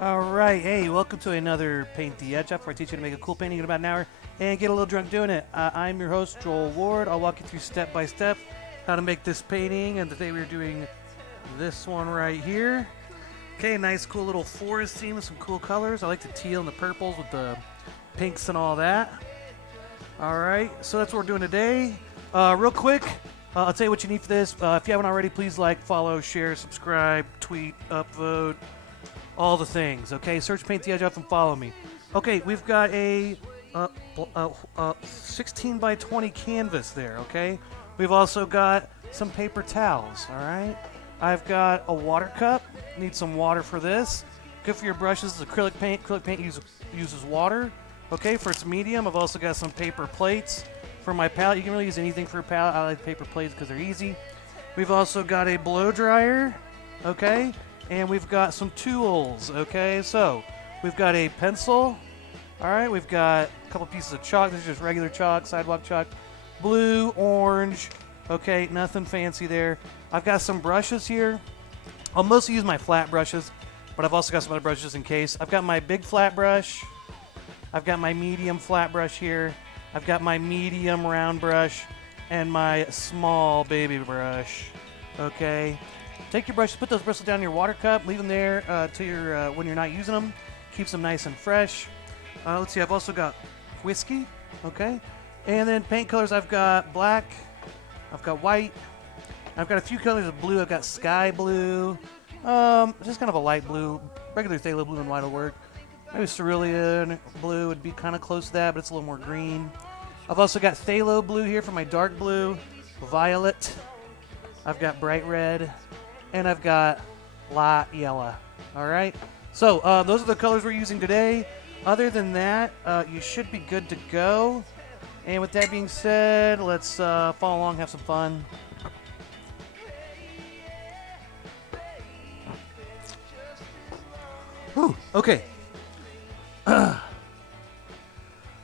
Alright, hey, welcome to another Paint the Edge Up, where I teach you to make a cool painting in about an hour and get a little drunk doing it. I'm your host, Joel Ward. I'll walk you through step by step how to make this painting, and today we're doing this one right here. Okay, nice cool little forest scene with some cool colors. I like the teal and the purples with the pinks and all that. Alright, so that's what we're doing today. Real quick, I'll tell you what you need for this. If you haven't already, please like, follow, share, subscribe, tweet, upvote, all the things. Okay, search Paint the Edge Up and follow me. Okay, we've got a 16 by 20 canvas there, okay? We've also got some paper towels, alright? I've got a water cup. Need some water for this. Good for your brushes is acrylic paint. Acrylic paint uses water. Okay, for its medium, I've also got some paper plates. For my palette, you can really use anything for a palette. I like paper plates because they're easy. We've also got a blow dryer, okay? And we've got some tools, okay? So, we've got a pencil. Alright, we've got a couple pieces of chalk. This is just regular chalk, sidewalk chalk. Blue, orange, okay, nothing fancy there. I've got some brushes here. I'll mostly use my flat brushes, but I've also got some other brushes in case. I've got my big flat brush. I've got my medium flat brush here. I've got my medium round brush and my small baby brush, okay? Take your brushes, put those bristles down in your water cup, leave them there till when you're not using them. Keeps them nice and fresh. Let's see, I've also got whiskey, okay? And then paint colors, I've got black, I've got white, I've got a few colors of blue. I've got sky blue, just kind of a light blue, regular phthalo blue and white will work. Maybe cerulean blue would be kind of close to that, but it's a little more green. I've also got phthalo blue here for my dark blue, violet, I've got bright red, and I've got light yellow. All right. So those are the colors we're using today. Other than that, you should be good to go. And with that being said, let's follow along, have some fun. Whew, okay.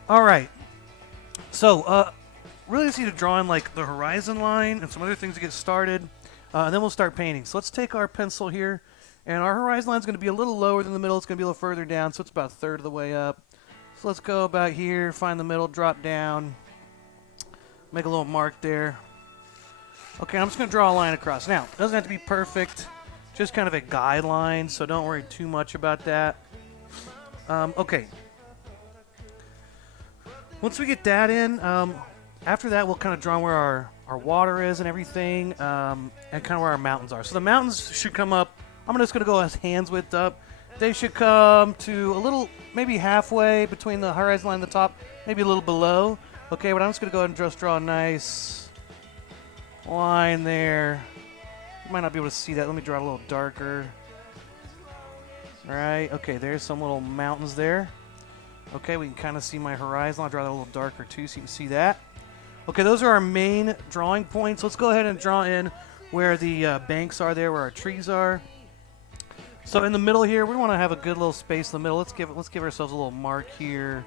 All right. So really just need to draw in like the horizon line and some other things to get started. And then we'll start painting. So let's take our pencil here, and our horizon line is going to be a little lower than the middle. It's going to be a little further down, so it's about a third of the way up. So let's go about here, find the middle, drop down, make a little mark there. Okay, I'm just going to draw a line across. Now, it doesn't have to be perfect, just kind of a guideline, so don't worry too much about that. Okay. Once we get that in, after that we'll kind of draw where our water is and everything, and kind of where our mountains are. So the mountains should come up. I'm just going to go as hands width up. They should come to a little, maybe halfway between the horizon line and the top, maybe a little below. Okay, but I'm just going to go ahead and just draw a nice line there. You might not be able to see that. Let me draw it a little darker. All right, okay, there's some little mountains there. Okay, we can kind of see my horizon. I'll draw that a little darker too so you can see that. Okay, those are our main drawing points. Let's go ahead and draw in where the banks are there, where our trees are. So in the middle here, we want to have a good little space in the middle. Let's give ourselves a little mark here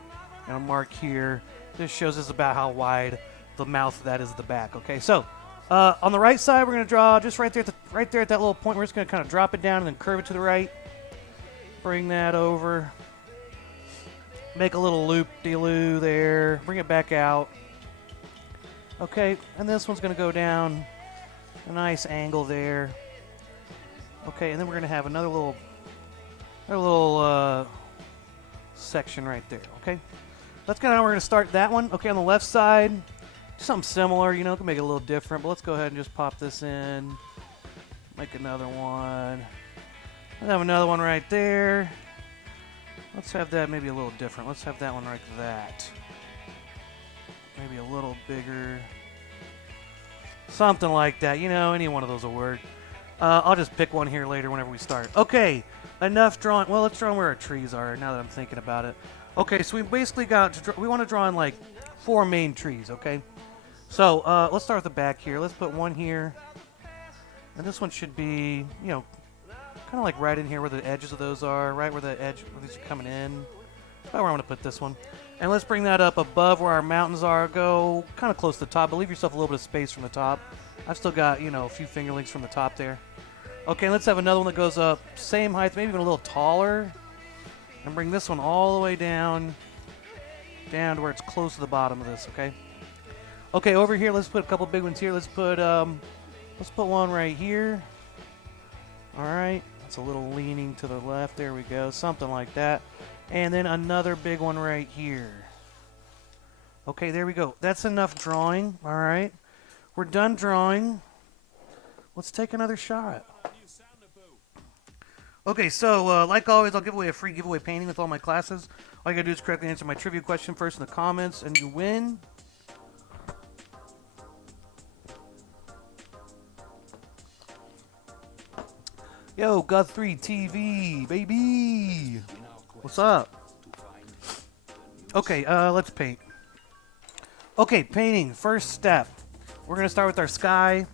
and a mark here. This shows us about how wide the mouth of that is at the back. Okay, so on the right side, we're going to draw just right there at that little point. We're just going to kind of drop it down and then curve it to the right. Bring that over. Make a little loop-de-loo there. Bring it back out. Okay, and this one's going to go down a nice angle there. Okay, and then we're going to have another little section right there, okay? That's kind of how we're going to start that one. Okay, on the left side, just something similar, you know, can make it a little different, but let's go ahead and just pop this in. Make another one. Let's have another one right there. Let's have that maybe a little different. Let's have that one like that. Maybe a little bigger. Something like that. You know, any one of those will work. I'll just pick one here later whenever we start. Okay, enough drawing. Well, let's draw where our trees are now that I'm thinking about it. Okay, so we basically we want to draw in like 4 main trees, okay? So let's start with the back here. Let's put one here. And this one should be, you know, kind of like right in here where the edges of those are, right where the edge where these are coming in. That's where I'm going to put this one. And let's bring that up above where our mountains are. Go kind of close to the top, but leave yourself a little bit of space from the top. I've still got, you know, a few finger lengths from the top there. Okay, let's have another one that goes up same height, maybe even a little taller. And bring this one all the way down to where it's close to the bottom of this, okay? Okay, over here, let's put a couple big ones here. Let's put one right here. All right, it's a little leaning to the left. There we go, something like that. And then another big one right here. Okay, there we go. That's enough drawing. All right, we're done drawing. Let's take another shot. Okay, so like always, I'll give away a free giveaway painting with all my classes. All you gotta do is correctly answer my trivia question first in the comments, and you win. Yo, God3 TV, baby. What's up? Okay, let's paint. Okay, painting. First step. We're gonna start with our sky.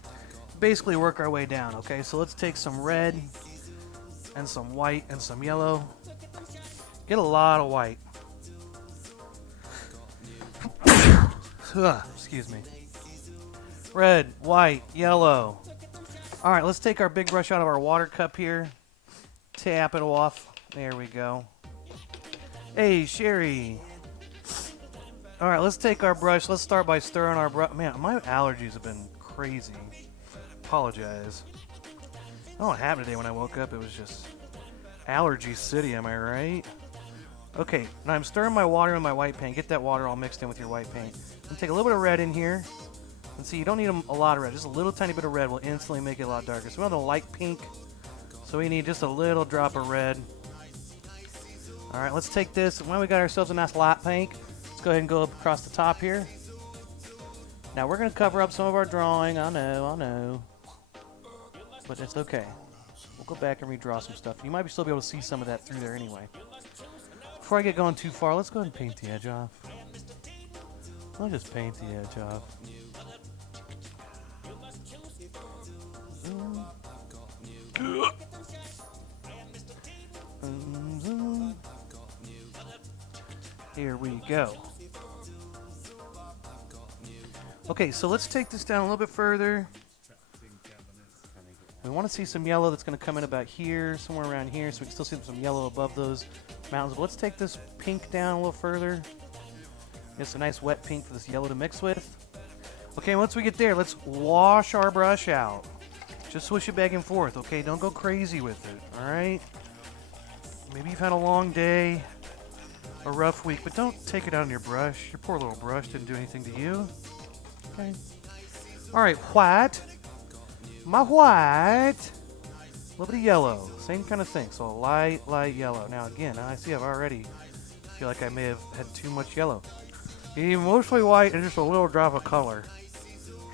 Basically work our way down, okay? So let's take some red and some white and some yellow. Get a lot of white. Excuse me. Red, white, yellow. All right, let's take our big brush out of our water cup here. Tap it off. There we go. Hey, Sherry. All right, let's take our brush. Let's start by stirring our brush. Man, my allergies have been crazy. Apologize. I don't know what happened today when I woke up. It was just allergy city, am I right? Okay, now I'm stirring my water in my white paint. Get that water all mixed in with your white paint. And take a little bit of red in here. And see, you don't need a lot of red. Just a little tiny bit of red will instantly make it a lot darker. So we want a light pink. So we need just a little drop of red. All right, let's take this. When we got ourselves a nice light pink, let's go ahead and go up across the top here. Now we're going to cover up some of our drawing. I know. But it's okay. We'll go back and redraw some stuff. You might still be able to see some of that through there anyway. Before I get going too far, let's go ahead and paint the edge off. I'll just paint the edge off. Here we go. Okay, so let's take this down a little bit further. We want to see some yellow that's going to come in about here, somewhere around here, so we can still see some yellow above those mountains. But let's take this pink down a little further. It's a nice wet pink for this yellow to mix with. Okay, once we get there, let's wash our brush out. Just swish it back and forth, okay? Don't go crazy with it, all right? Maybe you've had a long day, a rough week, but don't take it out on your brush. Your poor little brush didn't do anything to you. Okay. All right, white. My white. A little bit of yellow. Same kind of thing. So a light yellow. Now, again, I see I've already feel like I may have had too much yellow. You need mostly white and just a little drop of color.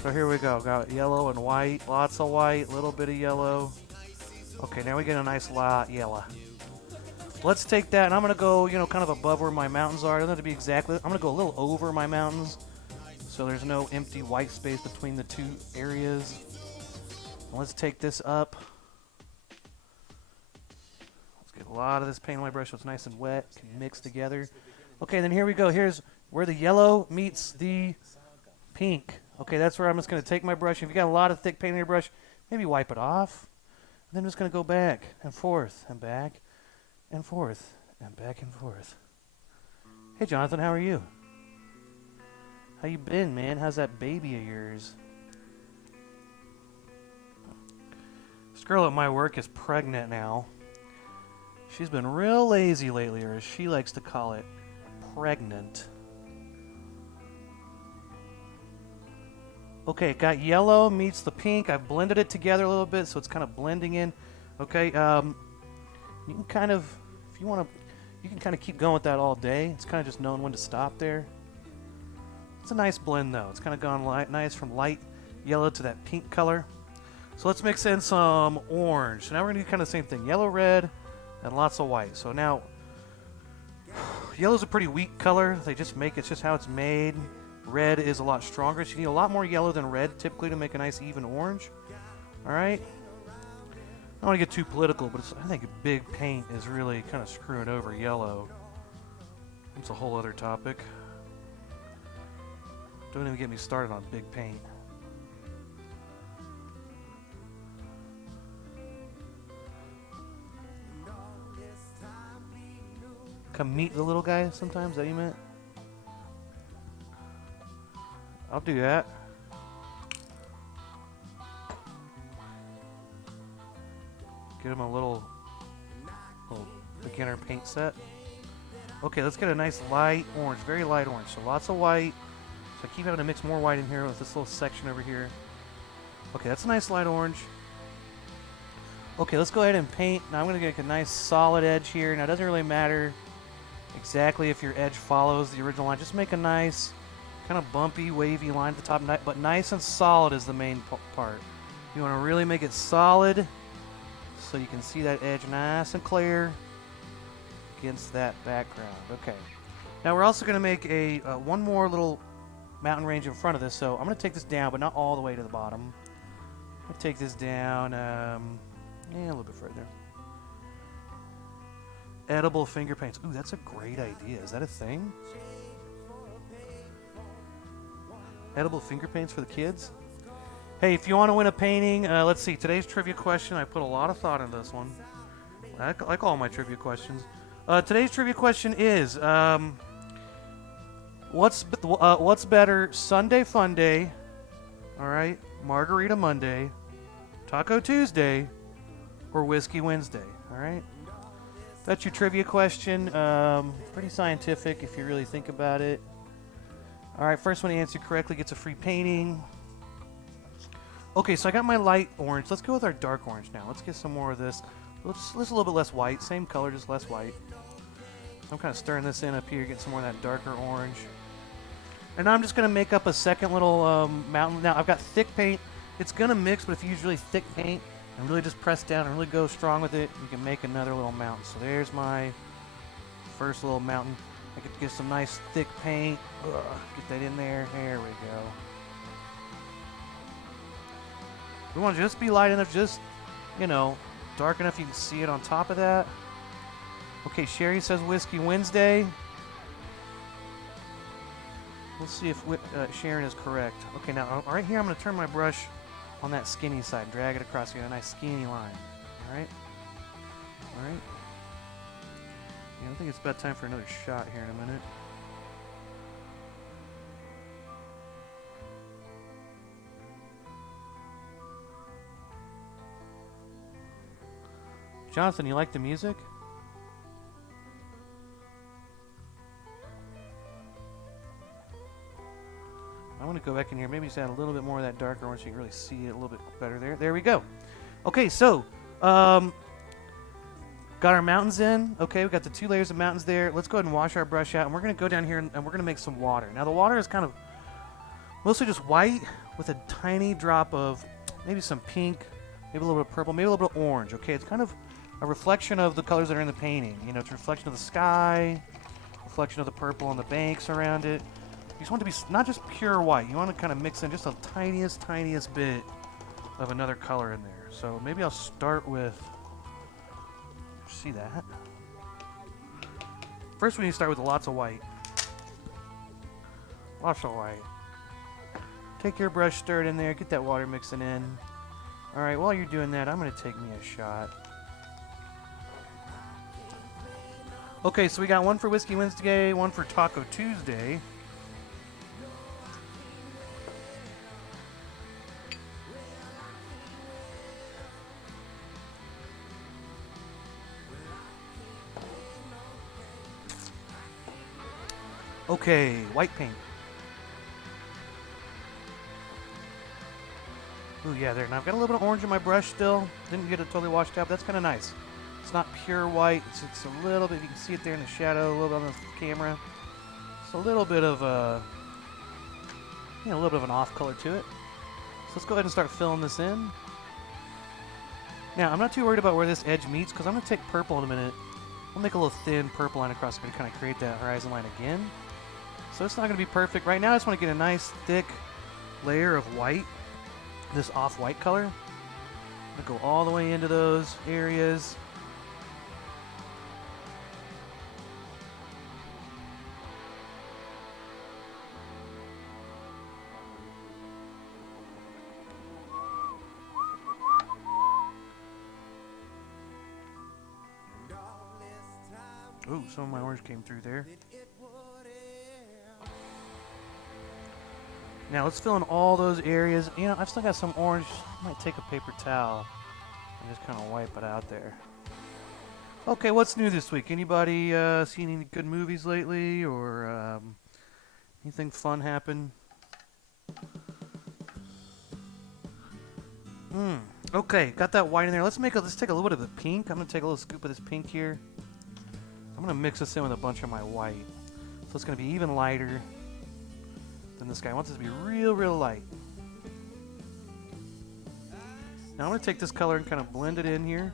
So here we go. Got yellow and white. Lots of white. Little bit of yellow. Okay, now we get a nice light yellow. Let's take that, and I'm going to go, kind of above where my mountains are. It doesn't have to be exactly. I'm going to go a little over my mountains, so there's no empty white space between the two areas. And let's take this up. Let's get a lot of this paint on my brush so it's nice and wet, can mix together. Okay, then here we go. Here's where the yellow meets the pink. Okay, that's where I'm just going to take my brush. If you got a lot of thick paint on your brush, maybe wipe it off. And then I'm just going to go back and forth and back and forth and back and forth. Hey, Jonathan, how are you? How you been, man? How's that baby of yours? This girl at my work is pregnant now. She's been real lazy lately, or as she likes to call it, pregnant. Okay, it got yellow meets the pink. I've blended it together a little bit, so it's kind of blending in. Okay, you can kind of, if you want to, you can kind of keep going with that all day. It's kind of just knowing when to stop there. It's a nice blend, though. It's kind of gone nice from light yellow to that pink color. So let's mix in some orange. So now we're going to do kind of the same thing. Yellow, red, and lots of white. So now, yellow's a pretty weak color. They just make it's just how it's made. Red is a lot stronger. So you need a lot more yellow than red typically to make a nice even orange. All right. I don't want to get too political, but I think big paint is really kind of screwing over yellow. It's a whole other topic. Don't even get me started on big paint. come meet the little guy sometimes? Is that what you meant? I'll do that. Get him a little beginner paint set. Okay, let's get a nice light orange, very light orange. So lots of white. So I keep having to mix more white in here with this little section over here. Okay, that's a nice light orange. Okay, let's go ahead and paint. Now I'm going to get a nice solid edge here. Now it doesn't really matter exactly if your edge follows the original line. Just make a nice kind of bumpy, wavy line at the top, but nice and solid is the main part. You want to really make it solid so you can see that edge nice and clear against that background. Okay. Now we're also going to make a one more little mountain range in front of this. So I'm going to take this down, but not all the way to the bottom. I'm going to take this down a little bit further. Edible finger paints. Ooh, that's a great idea. Is that a thing? Edible finger paints for the kids? Hey, if you want to win a painting, let's see. Today's trivia question, I put a lot of thought into this one. I like all my trivia questions. Today's trivia question is, what's better, Sunday Fun Day, all right, Margarita Monday, Taco Tuesday, or Whiskey Wednesday, all right? That's your trivia question. Pretty scientific if you really think about it. All right, first one to answer correctly gets a free painting. Okay, so I got my light orange. Let's go with our dark orange now. Let's get some more of this. Let's a little bit less white. Same color, just less white. I'm kind of stirring this in up here, getting some more of that darker orange. And now I'm just going to make up a second little mountain. Now, I've got thick paint. It's going to mix, but if you use really thick paint and really just press down and really go strong with it, you can make another little mountain. So there's my first little mountain. I could get some nice thick paint. Get that in there. There we go. We want to just be light enough, just, you know, dark enough you can see it on top of that. Okay, Sherry says Whiskey Wednesday. Let's see if Sharon is correct. Okay, now, right here, I'm going to turn my brush on that skinny side. Drag it across here, a nice skinny line. All right? All right? Yeah, I think it's about time for another shot here in a minute. Jonathan, you like the music? I want to go back in here, maybe just add a little bit more of that darker orange so you can really see it a little bit better there. There we go. Okay, so got our mountains in. Okay, we got the 2 layers of mountains there. Let's go ahead and wash our brush out, and we're going to go down here and we're going to make some water. Now the water is kind of mostly just white with a tiny drop of maybe some pink, maybe a little bit of purple, maybe a little bit of orange. Okay, it's kind of a reflection of the colors that are in the painting. You know, it's a reflection of the sky, reflection of the purple on the banks around it. You just want it to be not just pure white. You want to kind of mix in just the tiniest bit of another color in there. So maybe I'll start with, see that? First we need to start with lots of white. Lots of white. Take your brush, stir it in there, get that water mixing in. Alright, while you're doing that, I'm going to take me a shot. Okay, so we got one for Whiskey Wednesday, one for Taco Tuesday. Okay, white paint. Ooh, yeah, there. Now I've got a little bit of orange in my brush still. Didn't get it totally washed out. That's kind of nice. It's not pure white. It's a little bit, you can see it there in the shadow, a little bit on the camera. It's a little bit of a, you know, a little bit of an off color to it. So let's go ahead and start filling this in. Now, I'm not too worried about where this edge meets because I'm going to take purple in a minute. I'll make a little thin purple line across here to kind of create that horizon line again. So it's not going to be perfect. Right now, I just want to get a nice, thick layer of white, this off-white color. I'm going to go all the way into those areas. Ooh, some of my orange came through there. Now let's fill in all those areas. You know, I've still got some orange. I might take a paper towel and just kind of wipe it out there. Okay, what's new this week? Anybody seen any good movies lately, or anything fun happen? Okay, got that white in there. Let's take a little bit of the pink. I'm gonna take a little scoop of this pink here. I'm gonna mix this in with a bunch of my white, so it's gonna be even lighter than this guy. I want this to be real light. Now I'm gonna take this color and kind of blend it in here.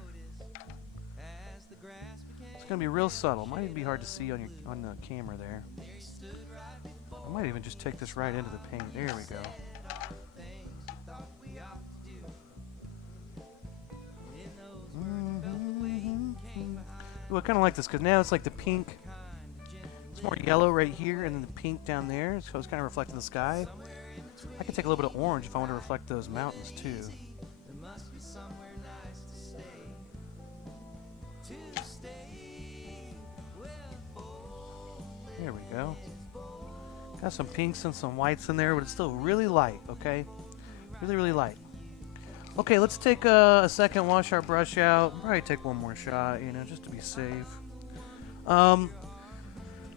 It's gonna be real subtle. Might even be hard to see on the camera there. I might even just take this right into the paint. There we go. Ooh, I kind of like this because now it's like the pink. It's more yellow right here, and then the pink down there. So it's kind of reflecting the sky. I could take a little bit of orange if I want to reflect those mountains too. There we go. Got some pinks and some whites in there, but it's still really light, okay? Really light. Okay, let's take a second, wash our brush out. Probably take one more shot, you know, just to be safe.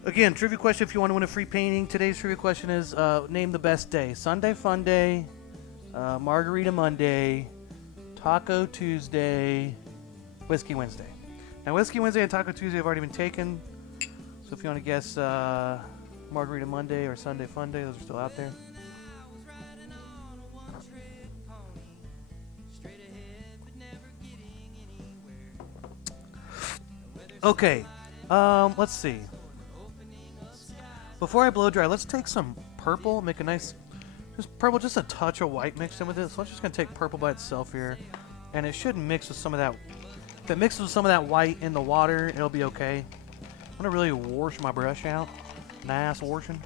Again, trivia question if you want to win a free painting. Today's trivia question is, name the best day. Sunday Fun Day, Margarita Monday, Taco Tuesday, Whiskey Wednesday. Now, Whiskey Wednesday and Taco Tuesday have already been taken. So if you want to guess Margarita Monday or Sunday Fun Day, those are still out there. Okay, let's see. Before I blow dry, let's take some purple, make a nice, just purple, just a touch of white mixed in with it. So I'm just going to take purple by itself here, and it should mix with some of that. If it mixes with some of that white in the water, it'll be okay. I'm going to really wash my brush out. Nice washing.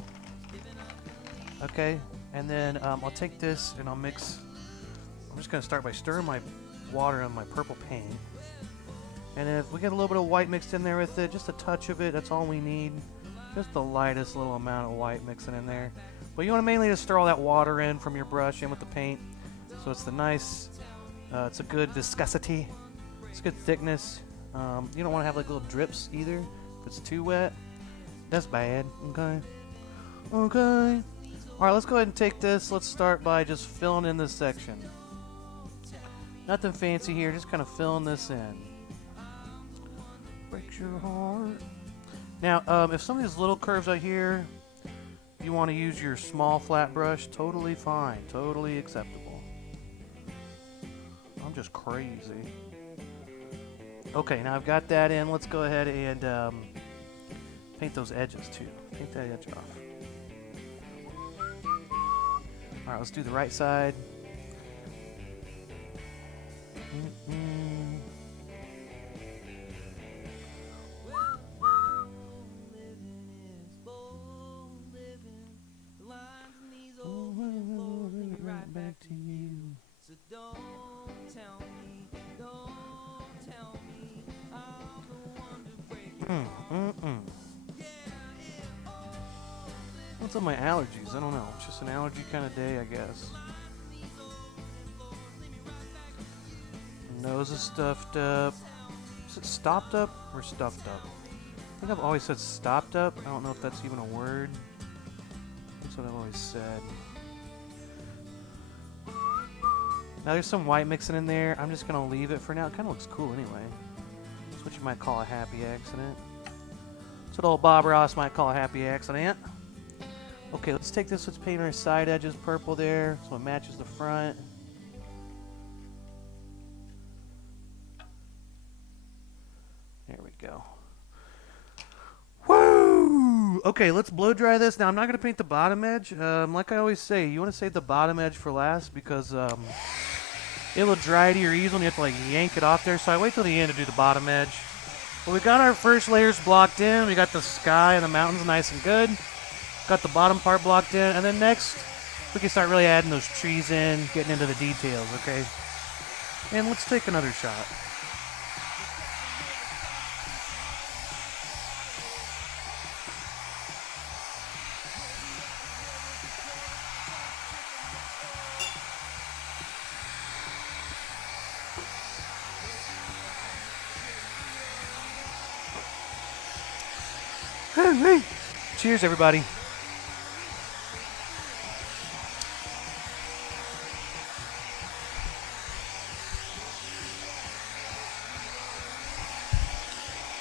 Okay, and then I'll take this and I'll mix. I'm just going to start by stirring my water on my purple paint. And if we get a little bit of white mixed in there with it, just a touch of it, that's all we need. Just the lightest little amount of white mixing in there. But you want to mainly just stir all that water in from your brush in with the paint. So it's the nice, it's a good viscosity. It's good thickness. You don't want to have like little drips either. If it's too wet, that's bad. Okay. Okay. Alright, let's go ahead and take this. Let's start by just filling in this section. Nothing fancy here, just kind of filling this in. Breaks your heart. Now, if some of these little curves out here, you want to use your small flat brush, totally fine, totally acceptable. I'm just crazy. Okay, now I've got that in. Let's go ahead and paint those edges too. Paint that edge off. All right, let's do the right side. Back to you. So don't tell me I'm the one to break What's up my allergies? I don't know. It's just an allergy kind of day, I guess. Nose is stuffed up. Is it stopped up or stuffed up? I think I've always said stopped up. I don't know if that's even a word. That's what I've always said. Now there's some white mixing in there. I'm just going to leave it for now. It kind of looks cool anyway. That's what you might call a happy accident. That's what old Bob Ross might call a happy accident. Okay, let's take this. Let's paint our side edges purple there so it matches the front. There we go. Woo! Okay, let's blow dry this. Now I'm not going to paint the bottom edge. Like I always say, you want to save the bottom edge for last because it will dry to your easel and you have to like yank it off there. So I wait till the end to do the bottom edge. Well, we got our first layers blocked in. We got the sky and the mountains nice and good. Got the bottom part blocked in. And then next, we can start really adding those trees in, getting into the details, okay? And let's take another shot. Cheers, everybody.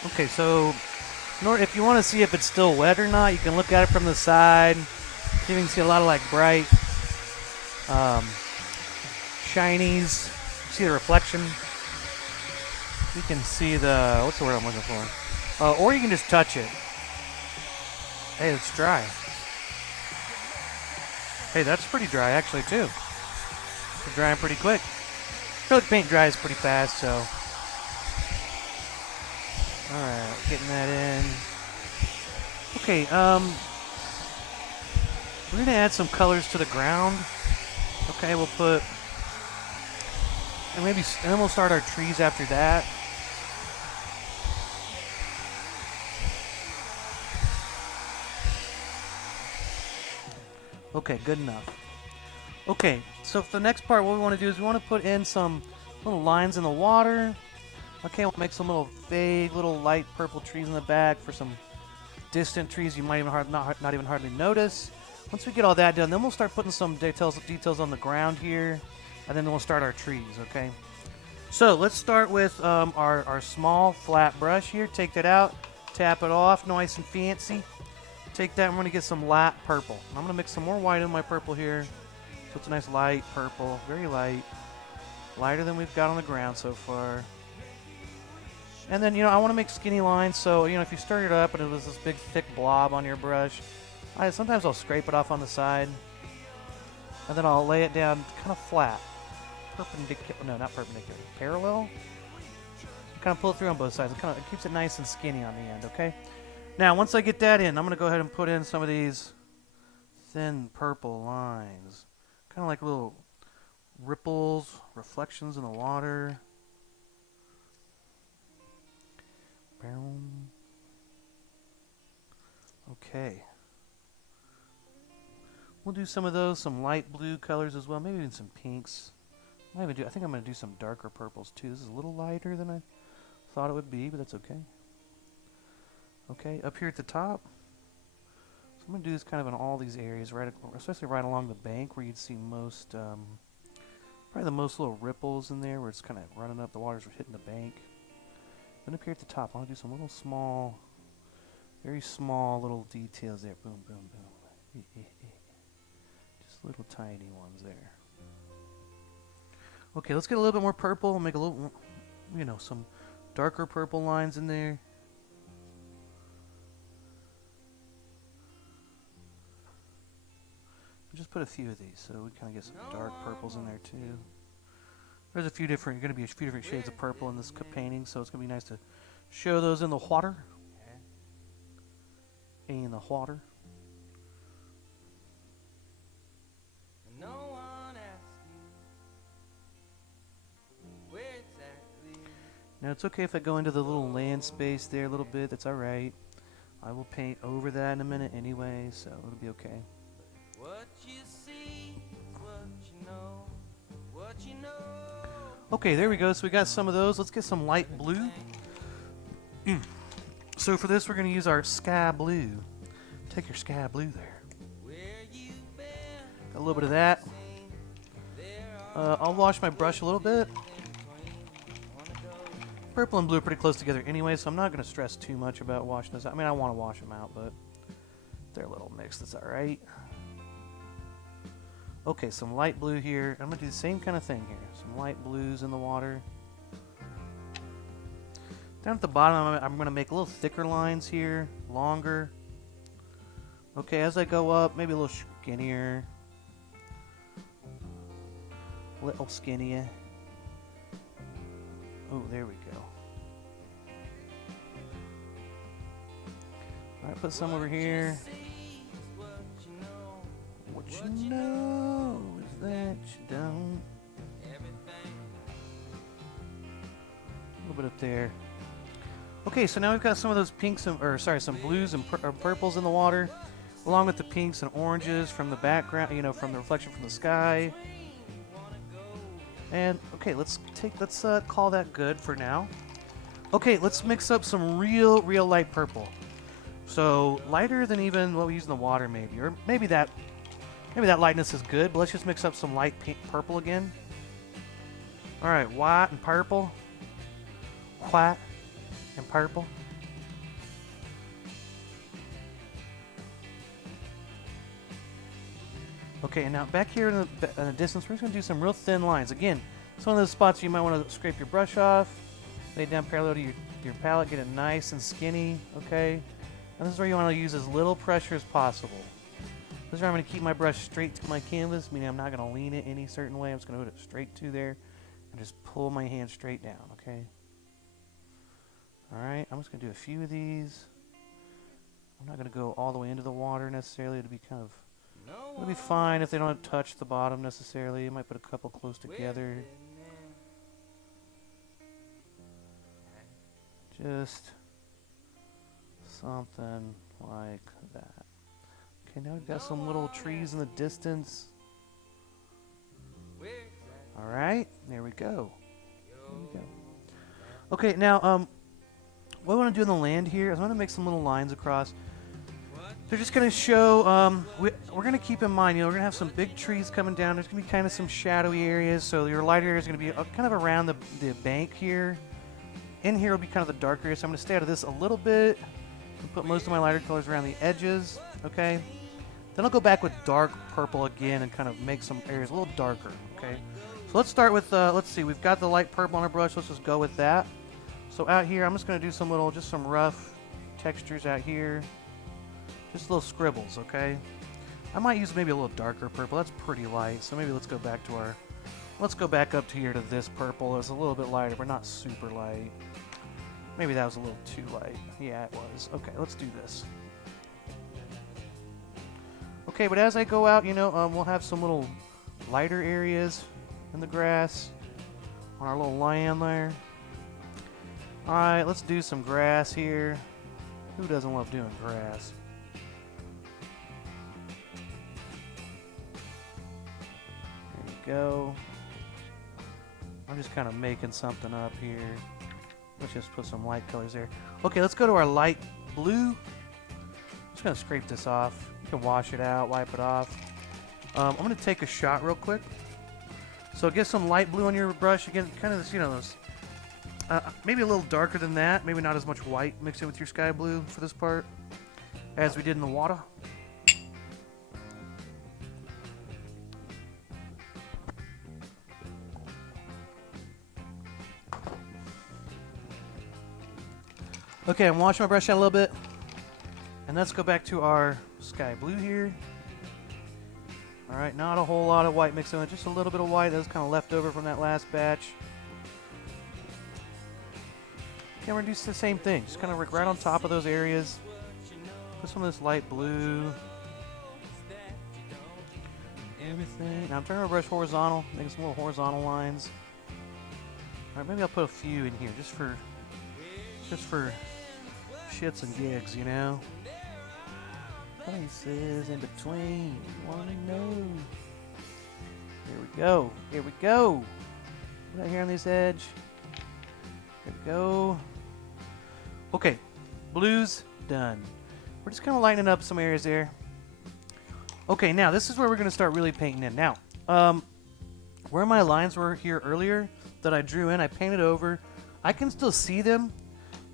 Okay, so if you want to see if it's still wet or not, you can look at it from the side. You can see a lot of like bright shinies. See the reflection. You can see the, what's the word I'm looking for? Or you can just touch it. Hey, it's dry. Hey, that's pretty dry actually too. It's drying pretty quick. Acrylic paint dries pretty fast, so. Alright, getting that in. Okay, we're gonna add some colors to the ground. Okay, we'll put, and then we'll start our trees after that. Okay, good enough. Okay, so for the next part, what we want to do is we want to put in some little lines in the water. Okay, we'll make some little vague, little light purple trees in the back for some distant trees you might even not even hardly notice. Once we get all that done, then we'll start putting some details on the ground here, and then we'll start our trees, okay? So let's start with our small flat brush here. Take that out, tap it off, nice and fancy. Take that, and we're going to get some light purple. I'm going to mix some more white in my purple here. So it's a nice light purple, very light. Lighter than we've got on the ground so far. And then, I want to make skinny lines, so, if you stir it up and it was this big thick blob on your brush, sometimes I'll scrape it off on the side. And then I'll lay it down kind of flat. Perpendicular, no, not perpendicular, parallel. Kind of pull it through on both sides. It keeps it nice and skinny on the end, okay? Now, once I get that in, I'm going to go ahead and put in some of these thin purple lines. Kind of like little ripples, reflections in the water. Okay. We'll do some of those, some light blue colors as well, maybe even some pinks. I think I'm going to do some darker purples too. This is a little lighter than I thought it would be, but that's okay. Okay, up here at the top, so I'm going to do this kind of in all these areas, especially right along the bank where you'd see most, probably the most little ripples in there where it's kind of running up, the water's hitting the bank. Then up here at the top, I want to do some little small, very small little details there. Boom, boom, boom. Just little tiny ones there. Okay, let's get a little bit more purple. Make a little, some darker purple lines in there. Just put a few of these, so we kind of get some dark purples in there too. There's going to be a few different shades of purple in this painting, so it's going to be nice to show those in the water. In the water. Now it's okay if I go into the little land space there a little bit, that's alright. I will paint over that in a minute anyway, so it'll be okay. Okay, there we go. So we got some of those. Let's get some light blue. So for this, we're going to use our sky blue. Take your sky blue there. Got a little bit of that. I'll wash my brush a little bit. Purple and blue are pretty close together anyway, so I'm not going to stress too much about washing this out. I mean, I want to wash them out, but they're a little mixed. That's all right. Okay, some light blue here. I'm going to do the same kind of thing here. Some light blues in the water. Down at the bottom, I'm going to make a little thicker lines here, longer. Okay, as I go up, maybe a little skinnier. Little skinnier. Oh, there we go. Alright, put some over here. What you know is that you don't. A little bit up there. Okay, so now we've got some of those pinks, some blues and purples in the water, along with the pinks and oranges from the background, from the reflection from the sky. And okay, let's call that good for now. Okay, let's mix up some real light purple. So lighter than even what we use in the water, maybe, or maybe that lightness is good. But let's just mix up some light purple again. All right, white and purple, white and purple. Okay, and now back here in the distance, we're just gonna do some real thin lines. Again, it's one of those spots you might want to scrape your brush off, lay it down parallel to your palette, get it nice and skinny. Okay. And this is where you want to use as little pressure as possible. This is where I'm going to keep my brush straight to my canvas, meaning I'm not going to lean it any certain way. I'm just going to put it straight to there and just pull my hand straight down, okay? All right, I'm just going to do a few of these. I'm not going to go all the way into the water necessarily. It'll be kind of, it'll be fine if they don't touch the bottom necessarily. I might put a couple close together. Just something like that. Okay, now we've got some little trees in the distance. Alright, there we go. There we go. Okay, now, what I want to do in the land here is I want to make some little lines across. They're just going to show, we're going to keep in mind, we're going to have some big trees coming down. There's going to be kind of some shadowy areas, so your lighter area is going to be kind of around the bank here. In here will be kind of the darker area, so I'm going to stay out of this a little bit. And put most of my lighter colors around the edges, okay? Then I'll go back with dark purple again and kind of make some areas a little darker, okay? So let's start with, let's see, we've got the light purple on our brush. Let's just go with that. So out here, I'm just going to do some little, just some rough textures out here. Just little scribbles, okay? I might use maybe a little darker purple. That's pretty light, so maybe let's go back to our, let's go back up to here to this purple. It's a little bit lighter, but not super light. Maybe that was a little too light. Yeah, it was. Okay, let's do this. Okay, but as I go out, we'll have some little lighter areas in the grass on our little land there. Alright, let's do some grass here. Who doesn't love doing grass? There you go. I'm just kind of making something up here. Let's just put some light colors there. Okay, let's go to our light blue. I'm just going to scrape this off. You can wash it out, wipe it off. I'm going to take a shot real quick. So get some light blue on your brush. Again, kind of this, those, maybe a little darker than that. Maybe not as much white. Mix it with your sky blue for this part, as we did in the water. Okay, I'm washing my brush out a little bit. And let's go back to our sky blue here. Alright, not a whole lot of white mixed in it, just a little bit of white that was kind of left over from that last batch. Okay, we're going to do the same thing. Just kind of right on top of those areas. Put some of this light blue. Everything. Now I'm turning my brush horizontal, making some little horizontal lines. Alright, maybe I'll put a few in here just for shits and gigs, Places in between, you wanna know. Here we go, here we go. Right here on this edge. Here we go. Okay, blue's done. We're just kind of lightening up some areas there. Okay, now this is where we're gonna start really painting in. Now, where my lines were here earlier that I drew in, I painted over. I can still see them,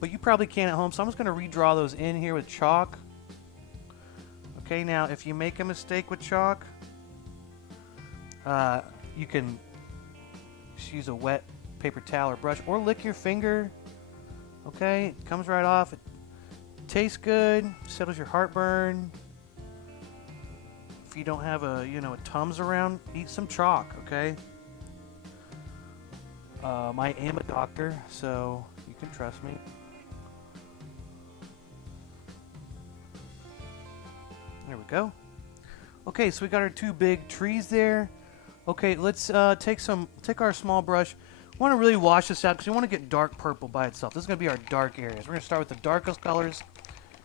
but you probably can't at home, so I'm just going to redraw those in here with chalk. Okay, now if you make a mistake with chalk, you can just use a wet paper towel or brush, or lick your finger. Okay, it comes right off. It tastes good, settles your heartburn. If you don't have a Tums around, eat some chalk. Okay. I am a doctor, so you can trust me. There we go. Okay, so we got our two big trees there. Okay, let's take our small brush. We want to really wash this out because we want to get dark purple by itself. This is going to be our dark areas. We're going to start with the darkest colors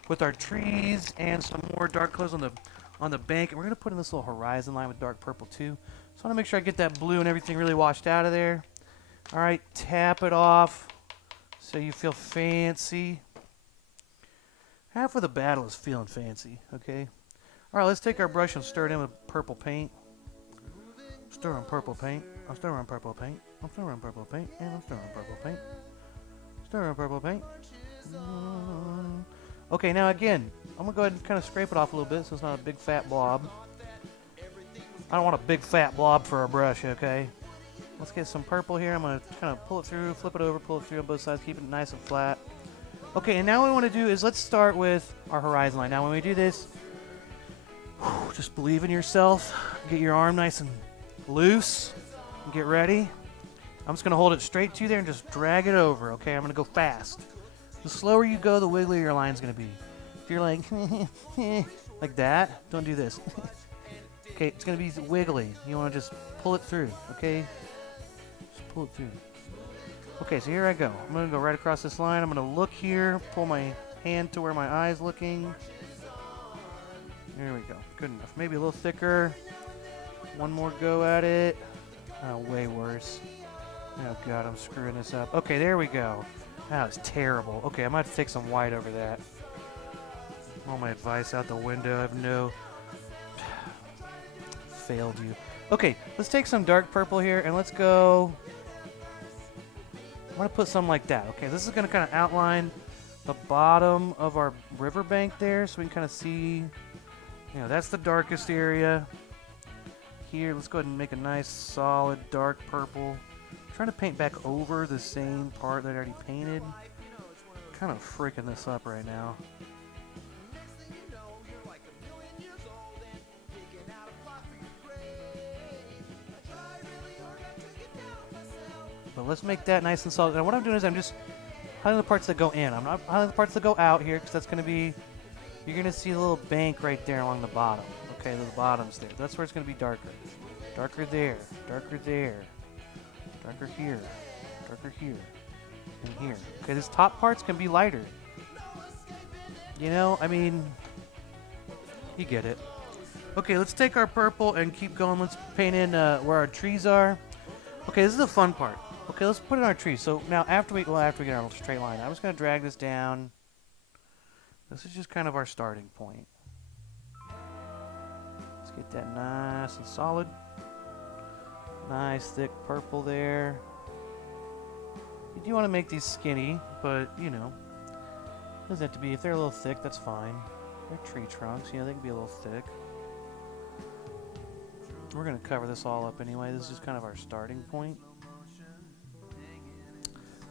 with our trees and some more dark colors on the bank. And we're going to put in this little horizon line with dark purple too. So I want to make sure I get that blue and everything really washed out of there. All right, tap it off so you feel fancy. Half of the battle is feeling fancy, okay? Alright, let's take our brush and stir it in with purple paint. Stir on purple paint. I'm stirring on purple paint. I'm stirring on purple paint. And I'm stirring on purple paint. Stir on purple paint. Okay, now again, I'm going to go ahead and kind of scrape it off a little bit so it's not a big fat blob. I don't want a big fat blob for a brush, okay? Let's get some purple here. I'm going to kind of pull it through, flip it over, pull it through on both sides, keep it nice and flat. Okay, and now what we want to do is let's start with our horizon line. Now when we do this, just believe in yourself. Get your arm nice and loose. And get ready. I'm just going to hold it straight to you there and just drag it over, okay? I'm going to go fast. The slower you go, the wigglier your line's going to be. If you're like, like that, don't do this. Okay, it's going to be wiggly. You want to just pull it through, okay? Just pull it through. Okay, so here I go. I'm going to go right across this line. I'm going to look here, pull my hand to where my eye's looking. There we go. Good enough. Maybe a little thicker. One more go at it. Oh, way worse. Oh, God, I'm screwing this up. Okay, there we go. That was terrible. Okay, I might fix some white over that. All my advice out the window. I have no... Failed you. Okay, let's take some dark purple here, and let's go... I'm going to put something like that. Okay, this is going to kind of outline the bottom of our riverbank there, so we can kind of see... You know, that's the darkest area. Here, let's go ahead and make a nice, solid, dark purple. Trying to paint back over the same part that I already painted. Kind of freaking this up right now. But let's make that nice and solid. Now what I'm doing is I'm just highlighting the parts that go in. I'm not highlighting the parts that go out here because that's going to be... You're going to see a little bank right there along the bottom. Okay, the bottom's there. That's where it's going to be darker. Darker there. Darker there. Darker here, darker here, and here. Okay, these top parts can be lighter. You know, I mean, you get it. Okay, let's take our purple and keep going. Let's paint in where our trees are. Okay, this is the fun part. Okay, let's put in our trees. So now after we get our straight line, I'm just going to drag this down. This is just kind of our starting point. Let's get that nice and solid. Nice thick purple there. You do want to make these skinny, but you know, doesn't have to be. If they're a little thick, that's fine. They're tree trunks, you know, they can be a little thick. We're going to cover this all up anyway. This is just kind of our starting point.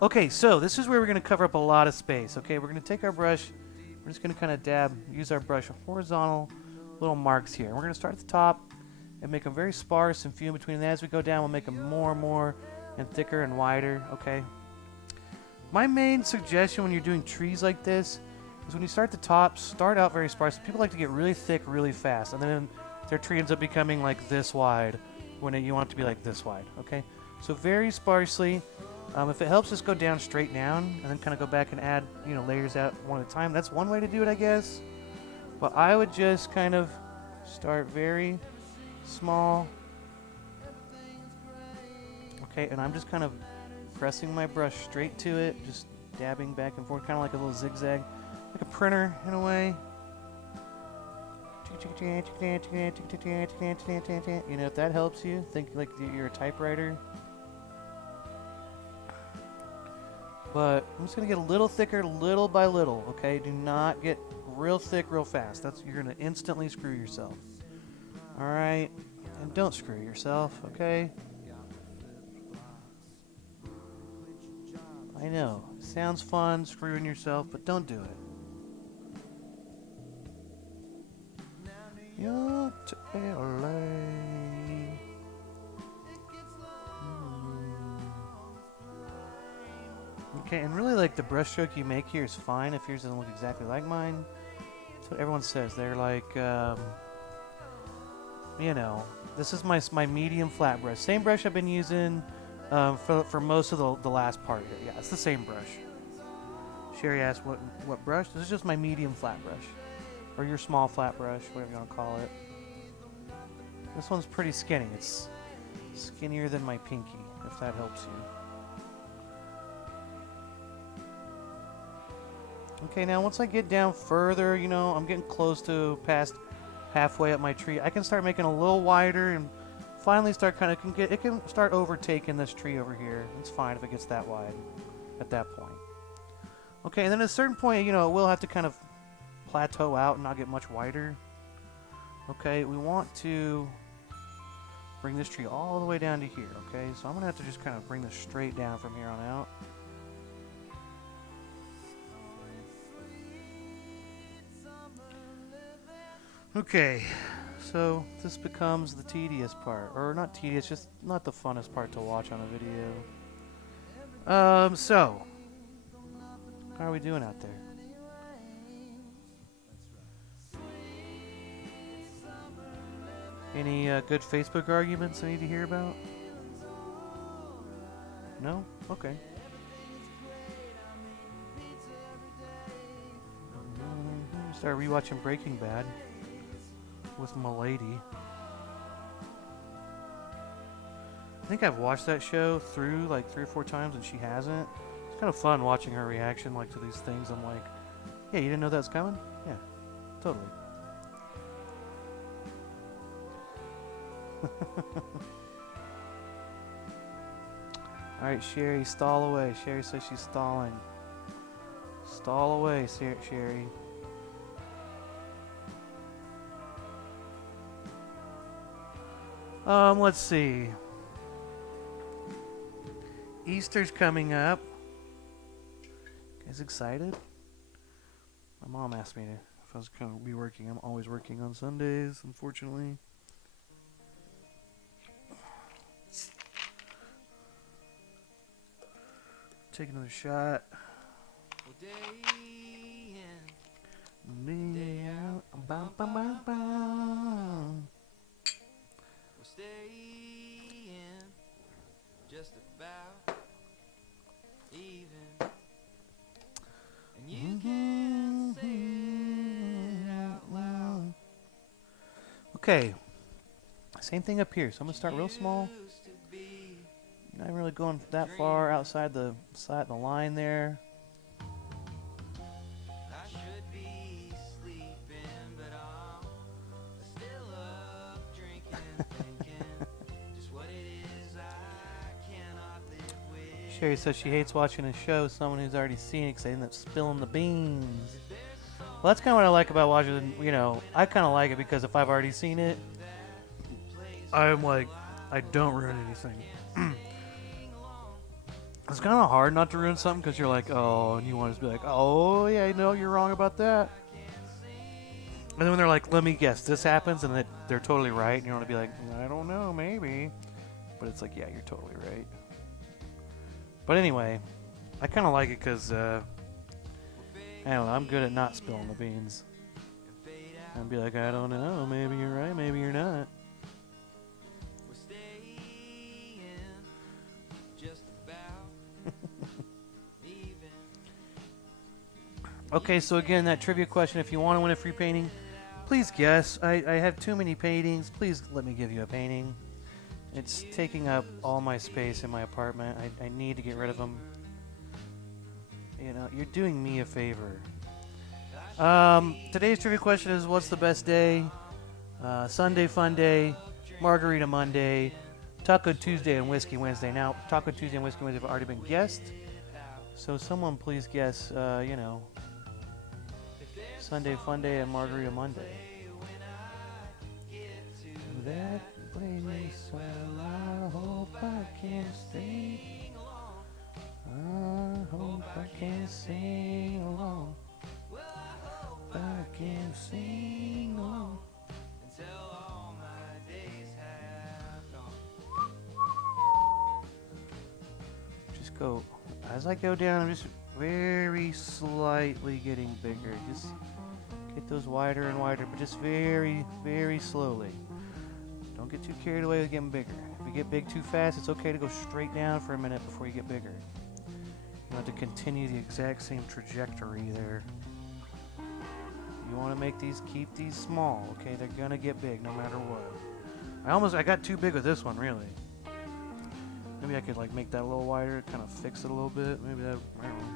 Okay, so this is where we're going to cover up a lot of space. Okay, we're going to take our brush. We're just going to kind of use our brush horizontal little marks here. We're going to start at the top and make them very sparse and few in between. And as we go down, we'll make them more and more and thicker and wider, okay? My main suggestion when you're doing trees like this is when you start at the top, start out very sparse. People like to get really thick really fast, and then their tree ends up becoming like this wide when you want it to be like this wide, okay? So very sparsely. If it helps, just go down straight down and then kind of go back and add, you know, layers out one at a time. That's one way to do it, I guess. But I would just kind of start very small. Okay, and I'm just kind of pressing my brush straight to it, just dabbing back and forth, kind of like a little zigzag, like a printer in a way. You know, if that helps you, think like you're a typewriter. But I'm just going to get a little thicker little by little, okay? Do not get real thick real fast. You're going to instantly screw yourself. All right? And don't screw yourself, okay? I know. Sounds fun, screwing yourself, but don't do it. You're to LA. Okay, and really, like, the brush stroke you make here is fine if yours doesn't look exactly like mine. That's what everyone says. They're like, you know, this is my medium flat brush. Same brush I've been using for most of the last part here. Yeah, it's the same brush. Sherry asked what brush? This is just my medium flat brush. Or your small flat brush, whatever you want to call it. This one's pretty skinny. It's skinnier than my pinky, if that helps you. Okay, now once I get down further, you know, I'm getting close to past halfway up my tree. I can start making a little wider and finally start kind of it can start overtaking this tree over here. It's fine if it gets that wide at that point. Okay, and then at a certain point, you know, it will have to kind of plateau out and not get much wider. Okay, we want to bring this tree all the way down to here, okay? So I'm going to have to just kind of bring this straight down from here on out. Okay, so this becomes the tedious part. Or not tedious, just not the funnest part to watch on a video. So, how are we doing out there? Any good Facebook arguments I need to hear about? No? Okay. Start rewatching Breaking Bad with Milady. I think I've watched that show through like 3 or 4 times and she hasn't. It's kind of fun watching her reaction like to these things. I'm like, yeah, you didn't know that was coming? Yeah, totally. Alright, Sherry, stall away. Sherry says she's stalling. Stall away, Sherry. Let's see. Easter's coming up. You guys excited? My mom asked me if I was going to be working. I'm always working on Sundays, unfortunately. Take another shot. Day in, day out. Bum, bum, bum, bum. We're staying just about even. And you can say it out loud. Okay. Same thing up here. So I'm going to start real small. Not really going that far outside the line there. I should be sleeping, but I'm still up drinking, thinking just what it is I cannot live with. Sherry says she hates watching a show someone who's already seen it because they end up spilling the beans. Well, that's kind of what I like about watching. You know, I kind of like it because if I've already seen it, I'm like, I don't ruin anything. It's kind of hard not to ruin something because you're like, oh, and you want to be like, oh, yeah, I know you're wrong about that. And then when they're like, let me guess, this happens, and they're totally right, and you want to be like, I don't know, maybe. But it's like, yeah, you're totally right. But anyway, I kind of like it because, I don't know, I'm good at not spilling the beans. And be like, I don't know, maybe you're right, maybe you're not. Okay, so again, that trivia question, if you want to win a free painting, please guess. I have too many paintings. Please let me give you a painting. It's taking up all my space in my apartment. I need to get rid of them. You know, you're doing me a favor. Today's trivia question is, what's the best day? Sunday Fun Day, Margarita Monday, Taco Tuesday, and Whiskey Wednesday. Now, Taco Tuesday and Whiskey Wednesday have already been guessed. So someone please guess, you know, Sunday Fun Day and Margarita Monday. That place, well, I hope I can stay. I hope I can sing along. I can sing along until all my days have gone. Just go, as I go down, I'm just very slightly getting bigger. Just get those wider and wider, but just very, very slowly. Don't get too carried away with getting bigger. If you get big too fast, it's okay to go straight down for a minute before you get bigger. You have to continue the exact same trajectory there. You want to make these, keep these small, okay? They're gonna get big no matter what. I got too big with this one, really. Maybe I could like make that a little wider, kind of fix it a little bit. Maybe that, I don't know.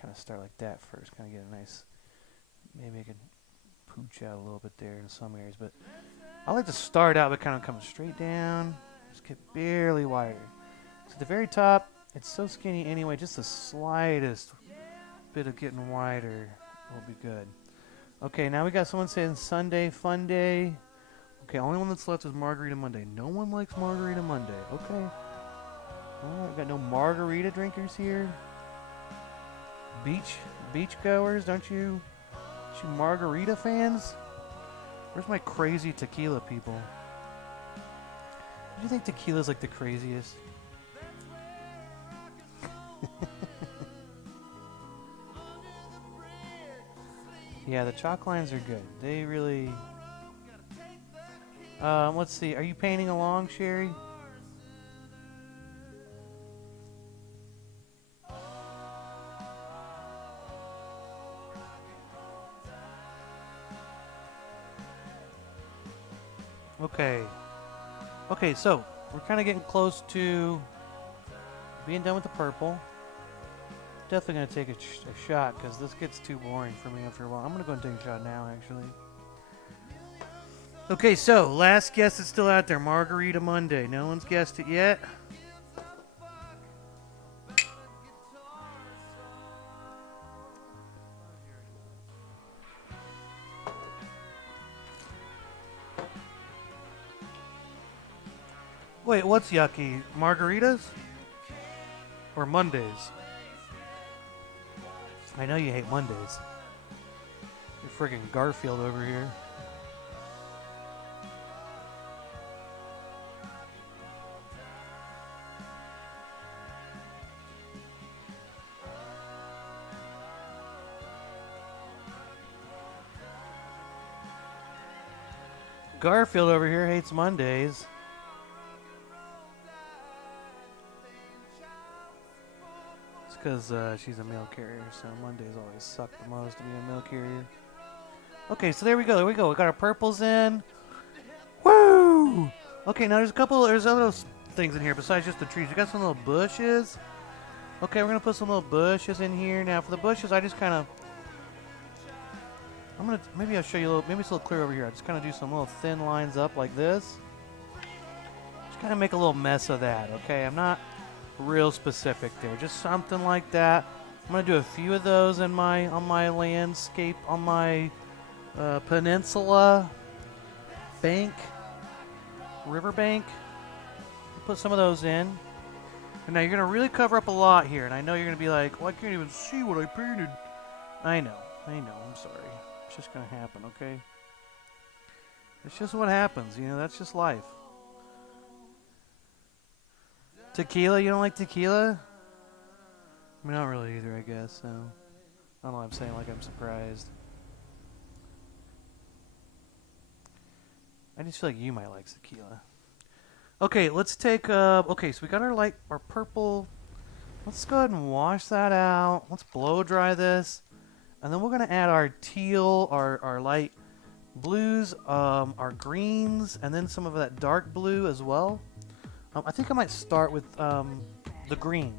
Kind of start like that first, kind of get a nice, maybe I could pooch out a little bit there in some areas, but I like to start out by kind of coming straight down, just get barely wider. So at the very top, it's so skinny anyway, just the slightest bit of getting wider will be good. Okay, now we got someone saying Sunday fun day. Okay, only one that's left is Margarita Monday. No one likes Margarita Monday. Okay. Alright, got no margarita drinkers here. Beach goers, don't you margarita fans? Where's my crazy tequila people? Do you think tequila's like the craziest? Yeah, the chalk lines are good. They really... let's see. Are you painting along, Sherry? Okay. Okay, so we're kind of getting close to being done with the purple. Definitely going to take a shot because this gets too boring for me after a while. I'm going to go and take a shot now, actually. Okay, so last guess is still out there. Margarita Monday. No one's guessed it yet. Wait, what's yucky? Margaritas? Or Mondays? I know you hate Mondays. You're friggin' Garfield over here. Garfield over here hates Mondays. It's because she's a mail carrier, so Mondays always suck the most to be a mail carrier. Okay, so there we go. There we go. We got our purples in. Woo! Okay, now there's other things in here besides just the trees. We got some little bushes. Okay, we're gonna put some little bushes in here. Now for the bushes, I just kind of, maybe I'll show you a little. Maybe it's a little clear over here. I just kind of do some little thin lines up like this. Just kind of make a little mess of that. Okay, I'm not real specific there. Just something like that. I'm gonna do a few of those on my landscape, on my peninsula bank, riverbank. Put some of those in. And now you're gonna really cover up a lot here. And I know you're gonna be like, well, I can't even see what I painted. I know. I'm sorry. It's just gonna happen, okay? It's just what happens, you know, that's just life. Tequila, you don't like tequila? I mean, not really either, I guess, so. I don't know, I'm saying like I'm surprised. I just feel like you might like tequila. Okay, let's take, okay, so we got our purple. Let's go ahead and wash that out. Let's blow dry this. And then we're going to add our teal, our light blues, our greens, and then some of that dark blue as well. I think I might start with the green.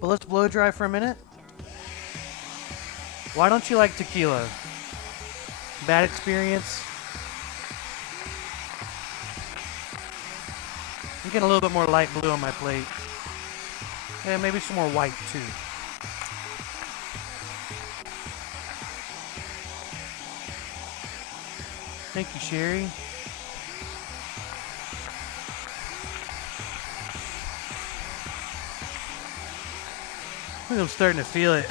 But let's blow dry for a minute. Why don't you like tequila? Bad experience? I'm getting a little bit more light blue on my plate. Yeah, maybe some more white too. Thank you, Sherry. I think I'm starting to feel it.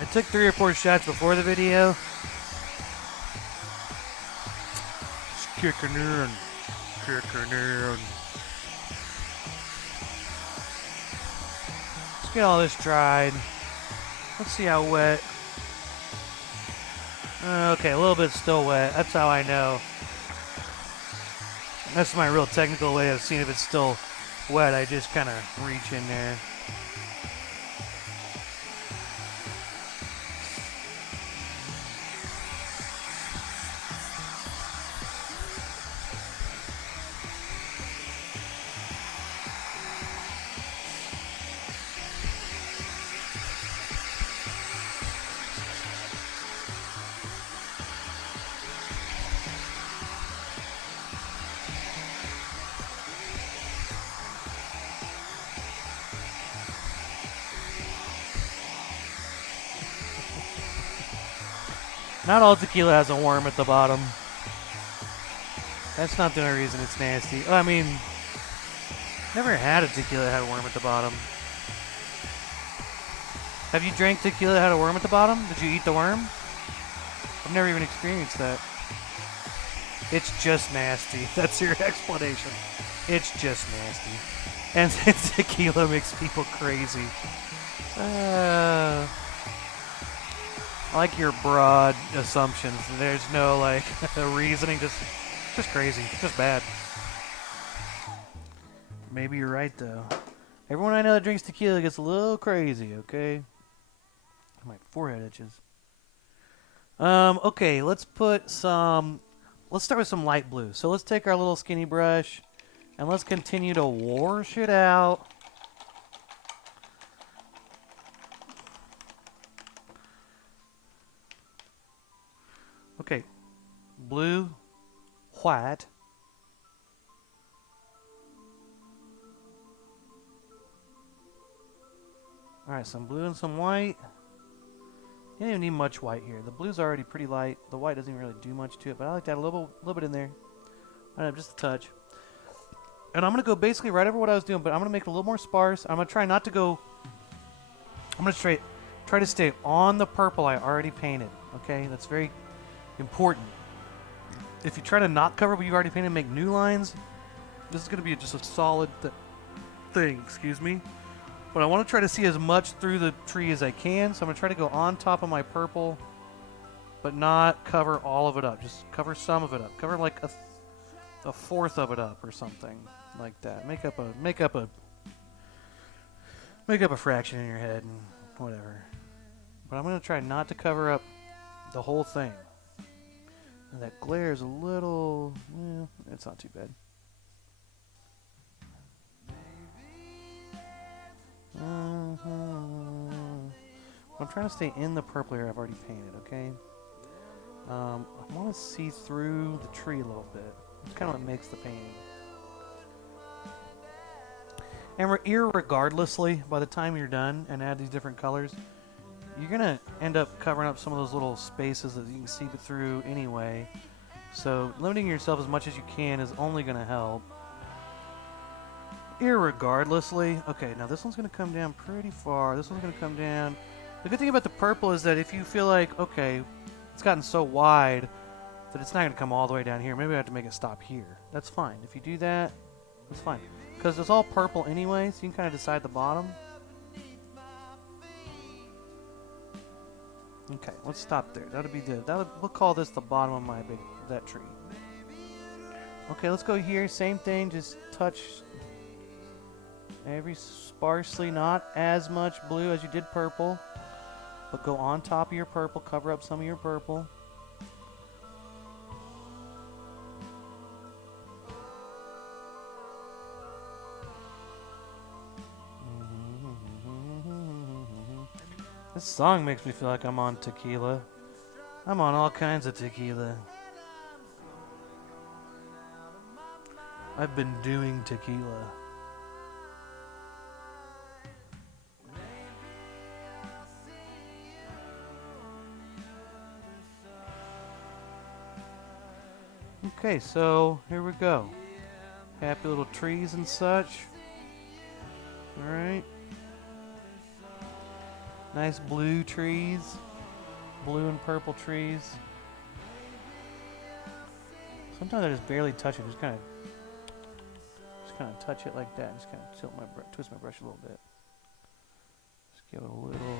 I took 3 or 4 shots before the video. Just kicking in. Let's get all this dried. Let's see how wet. Okay, a little bit still wet. That's how I know. That's my real technical way of seeing if it's still wet. I just kind of reach in there. Not all tequila has a worm at the bottom. That's not the only reason it's nasty. I mean, never had a tequila that had a worm at the bottom. Have you drank tequila that had a worm at the bottom? Did you eat the worm? I've never even experienced that. It's just nasty. That's your explanation. It's just nasty. And tequila makes people crazy. I like your broad assumptions. There's no like reasoning. Just crazy. Just bad. Maybe you're right though. Everyone I know that drinks tequila gets a little crazy. Okay. My forehead itches. Okay. Let's put some. Let's start with some light blue. So let's take our little skinny brush, and let's continue to wash it out. Okay, blue, white. Alright, some blue and some white. You don't even need much white here. The blue's already pretty light. The white doesn't even really do much to it, but I like to add a little bit in there. I don't know, just a touch. And I'm going to go basically right over what I was doing, but I'm going to make it a little more sparse. I'm going to try not to go... I'm going to try to stay on the purple I already painted. Okay, that's very important. If you try to not cover what you already painted and make new lines, this is going to be just a solid thing, excuse me. But I want to try to see as much through the tree as I can, so I'm going to try to go on top of my purple, but not cover all of it up. Just cover some of it up. Cover like a fourth of it up or something like that. Make up a fraction in your head and whatever. But I'm going to try not to cover up the whole thing. And that glare is a little... it's not too bad. I'm trying to stay in the purple here I've already painted, okay? I want to see through the tree a little bit. It's kind of what makes the painting. And irregardlessly, by the time you're done and add these different colors, you're going to end up covering up some of those little spaces that you can see through anyway. So limiting yourself as much as you can is only going to help. Irregardlessly. Okay, now this one's going to come down pretty far. This one's going to come down. The good thing about the purple is that if you feel like, okay, it's gotten so wide that it's not going to come all the way down here, maybe I have to make it stop here. That's fine. If you do that, that's fine. Because it's all purple anyway, so you can kind of decide the bottom. Okay, let's stop there. That'll be good. We'll call this the bottom of that tree. Okay, let's go here. Same thing, just touch every sparsely, not as much blue as you did purple, but go on top of your purple, cover up some of your purple. This song makes me feel like I'm on tequila. I'm on all kinds of tequila. I've been doing tequila. Okay, so here we go. Happy little trees and such. Alright. Nice blue trees. Blue and purple trees. Sometimes I just barely touch it. Just kind of touch it like that. Just kind of twist my brush a little bit. Just give it a little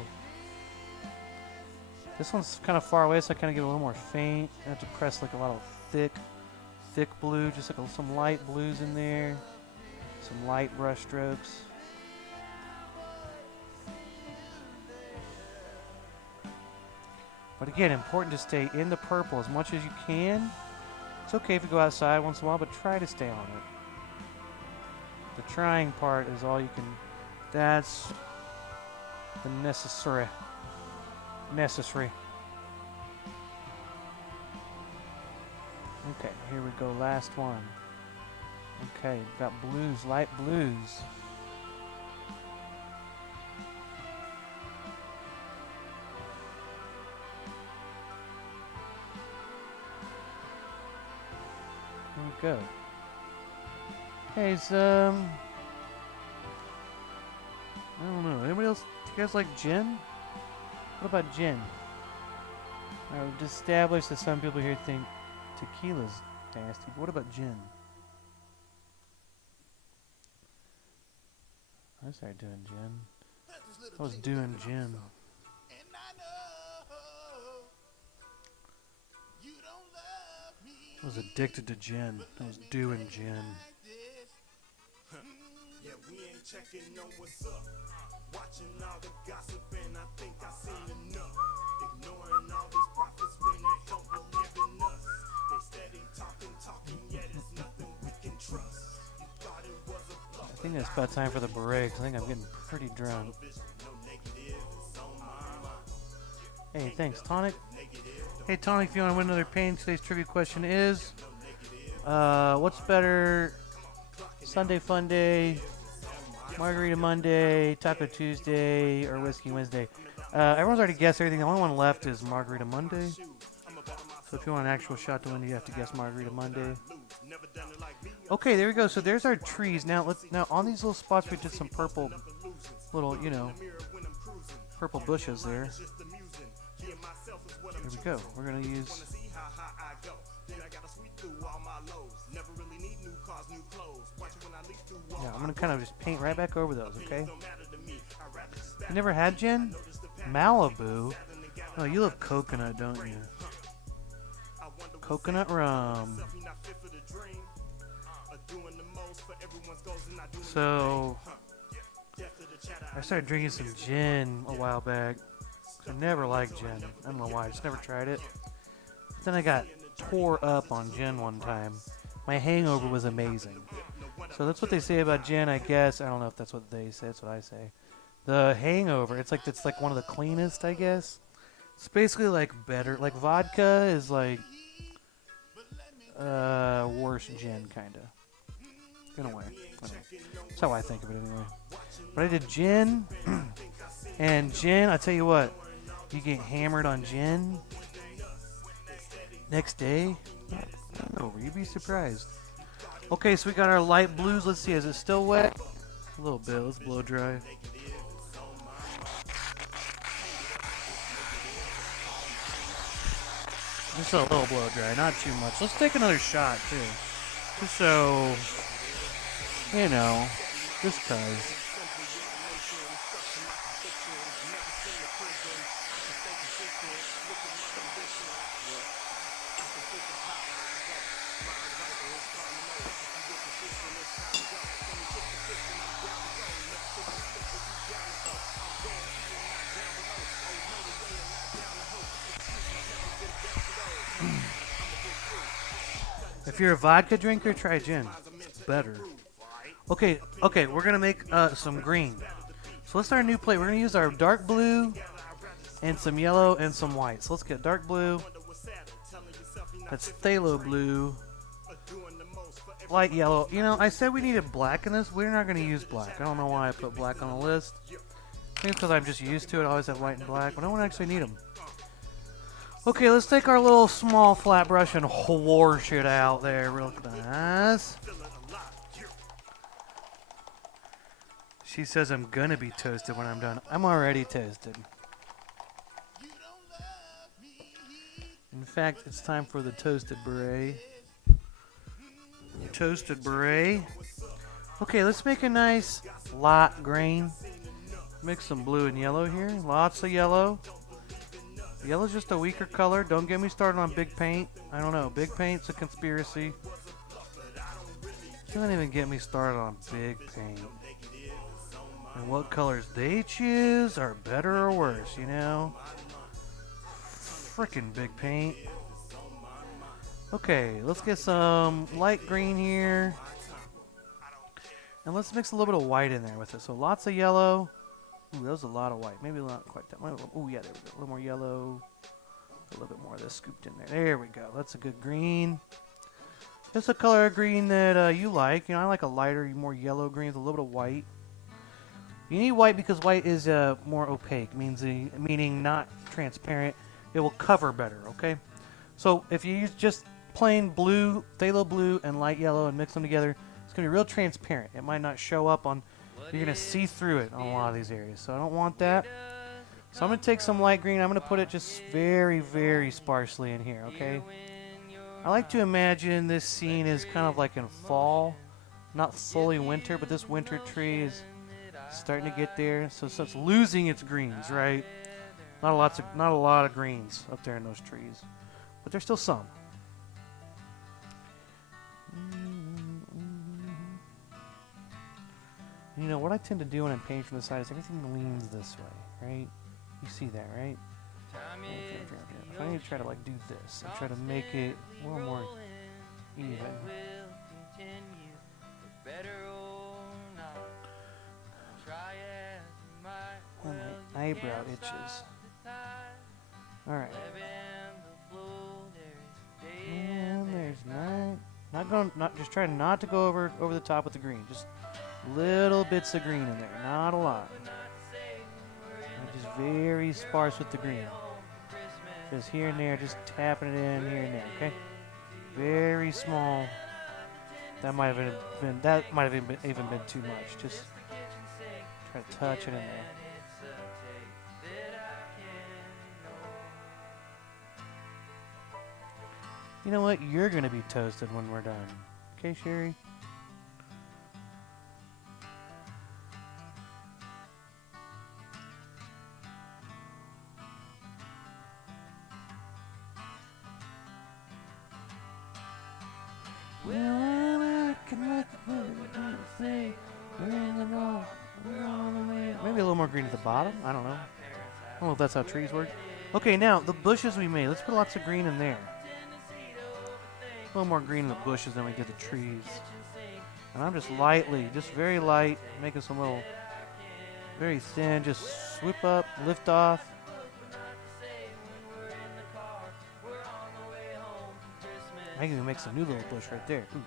This one's kind of far away, so I kind of get a little more faint. I have to press like a lot of thick blue, just like some light blues in there. Some light brush strokes. But again, important to stay in the purple as much as you can. It's okay if you go outside once in a while, but try to stay on it. The trying part is all you can. That's the necessary. Okay, here we go. Last one. Okay, got blues, light blues. Here we go. Hey, I don't know. Anybody else? Do you guys like gin? What about gin? We've established that some people here think tequila's nasty. But what about gin? I started doing gin. I was doing gin. I was addicted to gin. I was doing gin. Yeah, we ain't checking on what's up. Watching all the gossip and I think I seen enough. Ignoring all these prophets when they don't believe in us. They steady talking, yet it's nothing we can trust. You thought it was a bluff. I think it's about time for the break. I think I'm getting pretty drunk. Hey, thanks, Tonic. Hey, Tonic, if you want to win another pain, today's trivia question is, what's better, Sunday Fun Day, Margarita Monday, Taco Tuesday, or Whiskey Wednesday? Everyone's already guessed everything. The only one left is Margarita Monday. So if you want an actual shot to win, you have to guess Margarita Monday. Okay, there we go. So there's our trees. Now on these little spots we did some purple little, purple bushes there. Here we go. We're gonna use. Yeah, I'm gonna kind of just paint right back over those. Okay. You never had gin? Malibu? Oh, you love coconut, don't you? Coconut rum. So I started drinking some gin a while back. I never liked gin. I don't know why. I just never tried it. But then I got tore up on gin one time. My hangover was amazing. So that's what they say about gin, I guess. I don't know if that's what they say. That's what I say. The hangover, it's like one of the cleanest, I guess. It's basically like better. Like vodka is like worse gin, kind of. In a way. That's how I think of it anyway. But I did gin. And gin, I tell you what. You get hammered on gin. Next day. Over. You'd be surprised. Okay, so we got our light blues. Let's see. Is it still wet? A little bit. Let's blow dry. Just a little blow dry, not too much. Let's take another shot too, just so just cause. If you're a vodka drinker, try gin. It's better. Okay, we're going to make some green. So let's start a new plate. We're going to use our dark blue and some yellow and some white. So let's get dark blue. That's phthalo blue. Light yellow. I said we needed black in this. We're not going to use black. I don't know why I put black on the list. I think it's because I'm just used to it. I always have white and black, but I don't actually need them. Okay, let's take our little small flat brush and wash it out there real nice. She says I'm gonna be toasted when I'm done. I'm already toasted. In fact, it's time for the toasted beret. Toasted beret. Okay, let's make a nice light green. Mix some blue and yellow here. Lots of yellow. Yellow's just a weaker color. Don't get me started on big paint. I don't know. Big paint's a conspiracy. Don't even get me started on big paint. And what colors they choose are better or worse, you know? Frickin' big paint. Okay, let's get some light green here. And let's mix a little bit of white in there with it. So lots of yellow. Ooh, that was a lot of white. Maybe not quite that much. Ooh, yeah, there we go. A little more yellow. A little bit more of this scooped in there. There we go. That's a good green. It's a color of green that you like. You know, I like a lighter, more yellow green with a little bit of white. You need white because white is more opaque, meaning not transparent. It will cover better, okay? So if you use just plain blue, phthalo blue, and light yellow and mix them together, it's going to be real transparent. It might not show up on... You're going to see through it on a lot of these areas. So I don't want that. So I'm going to take some light green. I'm going to put it just very, very sparsely in here, okay? I like to imagine this scene is kind of like in fall. Not fully winter, but this winter tree is starting to get there. So it's losing its greens, right? Not a lot of greens up there in those trees. But there's still some. You know, what I tend to do when I'm painting from the side is everything leans this way, right? You see that, right? I need to try to like do this and try to make it a little more even. Oh, my eyebrow itches. Alright. And there's not just try not to go over the top with the green. Just little bits of green in there, not a lot. And just very sparse with the green. Just here and there, just tapping it in here and there, okay? Very small. That might have even been too much. Just try to touch it in there. You know what? You're gonna be toasted when we're done. Okay, Sherry? Maybe a little more green at the bottom. I don't know. I don't know if that's how trees work. Okay, now the bushes we made. Let's put lots of green in there. A little more green in the bushes than we did the trees. And I'm just very light, making some little, very thin, just swoop up, lift off. I can even make some new little bush right there. Ooh.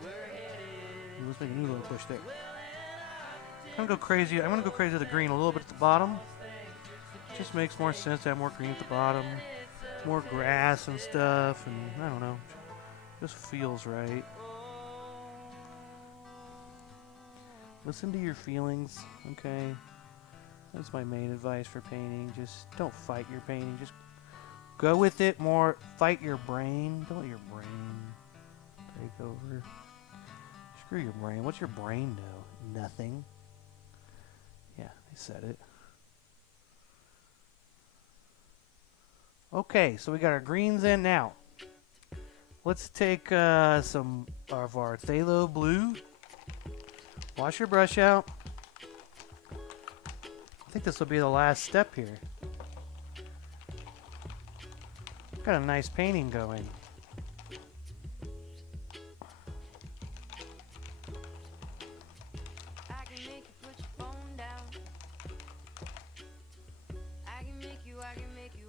Let's make a new little bush there. I'm gonna go crazy with the green a little bit at the bottom. Just makes more sense to have more green at the bottom. More grass and stuff, and I don't know. Just feels right. Listen to your feelings, okay? That's my main advice for painting. Just don't fight your painting. Just go with it more. Fight your brain. Don't let your brain take over. Screw your brain. What's your brain know? Nothing. Yeah, they said it. Okay, so we got our greens in now. Let's take some of our phthalo blue. Wash your brush out. I think this will be the last step here. Got a nice painting going.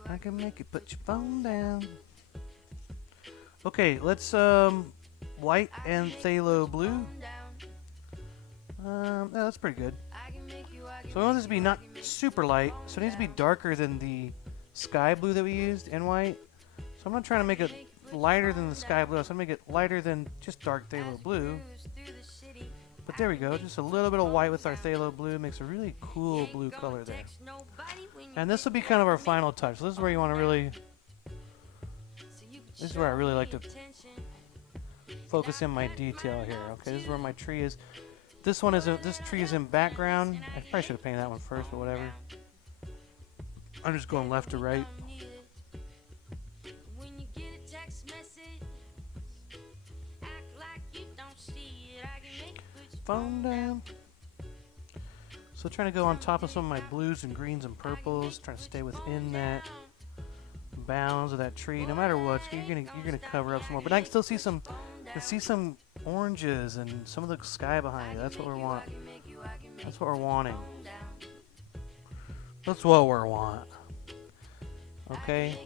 I can make you put your phone down. Okay, let's white and phthalo blue. Yeah, that's pretty good. So we want this to be not super light, so it needs to be darker than the sky blue that we used in white. So I'm not trying to make it lighter than the sky blue. So I'm going to make it lighter than just dark phthalo blue. But there we go. Just a little bit of white with our phthalo blue makes a really cool blue color there. And this will be kind of our final touch. So this is where you want to really... This is where I really like to focus in my detail here. Okay, this is where my tree is. This tree is in background. I probably should have painted that one first, but whatever. I'm just going left to right. phone down. So trying to go on top of some of my blues and greens and purples, trying to stay within that bounds of that tree. No matter what, you're gonna cover up some more. But I can still see some oranges and some of the sky behind it. That's what we want. That's what we're wanting. That's what we want. Okay.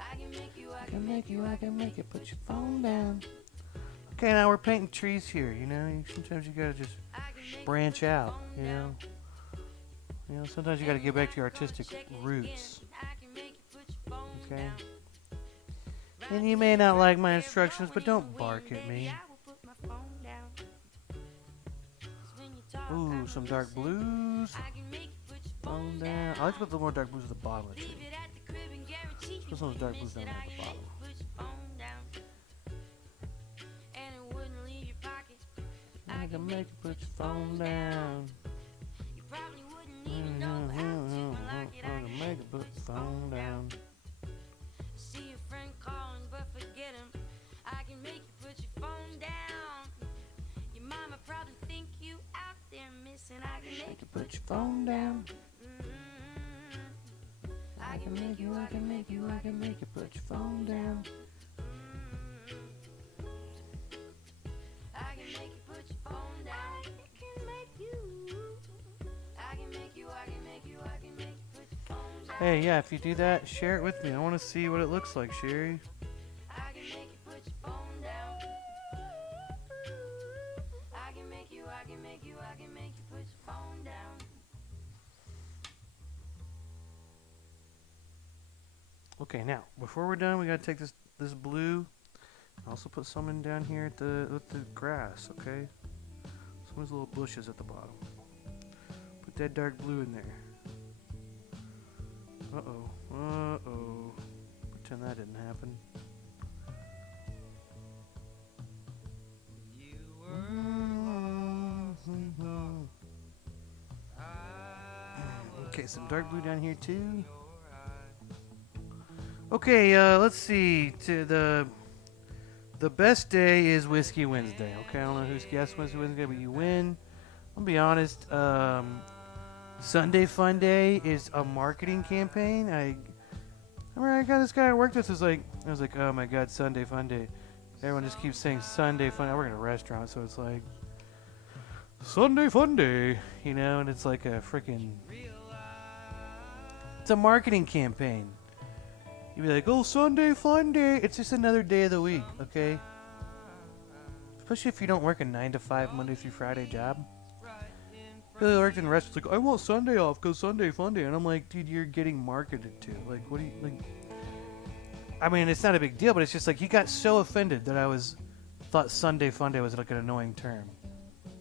I can make it. Put your phone down. Okay, now we're painting trees here. You know, sometimes you gotta just branch out. You know, sometimes you gotta get back to your artistic roots. Okay. And you may not like my instructions, but don't bark at me. Ooh, some dark blues. Phone down. I like to put the more dark blues at the bottom of the tree. Put some of those dark blues down there at the bottom. I can make you put your phone down. I can make you put your phone down. See your friend calling, but forget him. I can make you put your phone down. Your mama probably think you out there missing. I can make you put your phone down. I can make you put your phone down. I can make you put your phone down. I can make you put your phone down. Hey, yeah, if you do that, share it with me. I want to see what it looks like, Sherry. I can make you put your phone down. I can make you put your phone down. Okay, now before we're done, we gotta take this blue. Also put some in down here with the grass. Okay, some of those little bushes at the bottom. Put that dark blue in there. Uh oh. Pretend that didn't happen. Okay, some dark blue down here too. Okay, let's see. To the best day is Whiskey Wednesday. Okay, I don't know who's guessed Whiskey Wednesday, but you win. I'll be honest. Sunday Fun Day is a marketing campaign. I remember I got this guy at work. I was like, oh my god, Sunday Fun Day. Everyone just keeps saying Sunday Fun Day. I work in a restaurant, so it's like Sunday Fun Day, you know, and it's like a freaking. It's a marketing campaign. You'd be like, oh, Sunday Fun Day. It's just another day of the week, okay? Especially if you don't work a 9 to 5 Monday through Friday job. Really worked in restaurants. Like, I want Sunday off because Sunday Fun Day. And I'm like, dude, you're getting marketed to. Like, what do you, like... I mean, it's not a big deal, but it's just like, he got so offended that I thought Sunday Fun Day was like an annoying term.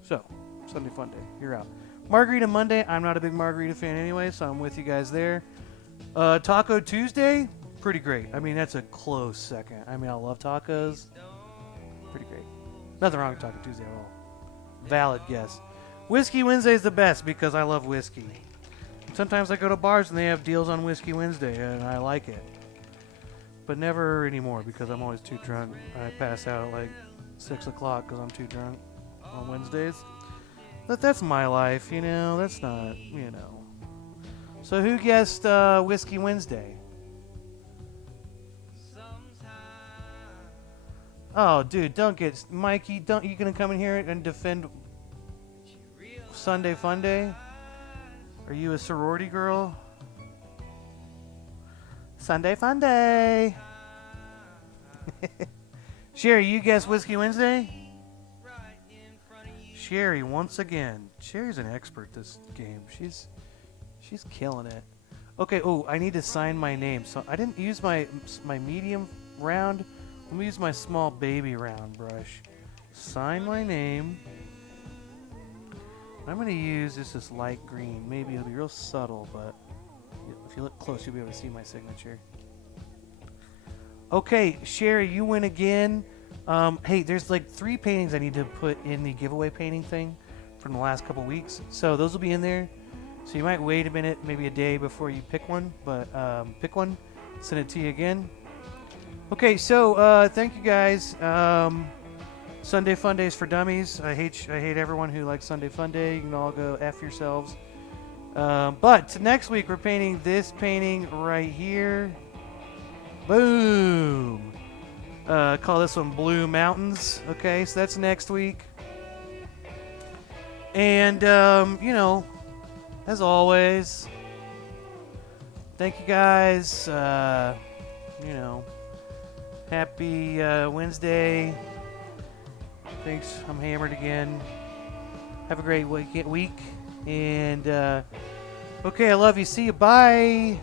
So, Sunday Fun Day, you're out. Margarita Monday, I'm not a big margarita fan anyway, so I'm with you guys there. Taco Tuesday, pretty great. I mean, that's a close second. I mean, I love tacos. Pretty great. Nothing wrong with Taco Tuesday at all. Valid guess. Whiskey Wednesday is the best because I love whiskey. Sometimes I go to bars and they have deals on Whiskey Wednesday, and I like it. But never anymore because I'm always too drunk. I pass out at like 6 o'clock because I'm too drunk on Wednesdays. But that's my life, you know. That's not, you know. So who guessed Whiskey Wednesday? Oh, dude, don't get... Mikey, you gonna come in here and defend Sunday Fun Day? Are you a sorority girl? Sunday Fun Day! Sherry, you guessed Whiskey Wednesday? Sherry, once again. Sherry's an expert this game. She's killing it. Okay, oh, I need to sign my name. So I didn't use my medium round. Let me use my small baby round brush. Sign my name. I'm going to use this light green. Maybe it'll be real subtle, but if you look close, you'll be able to see my signature. Okay, Sherry, you win again. Hey, there's like 3 paintings I need to put in the giveaway painting thing from the last couple weeks. So those will be in there. So you might wait a minute, maybe a day before you pick one. But pick one, send it to you again. Okay, so thank you guys. Sunday Fun Days for Dummies. I hate everyone who likes Sunday Fun Day. You can all go F yourselves. But next week we're painting this painting right here. Boom. Call this one Blue Mountains. Okay, so that's next week. And you know, as always, thank you guys. You know, happy Wednesday. Thanks. I'm hammered again. Have a great week. And okay, I love you. See you. Bye.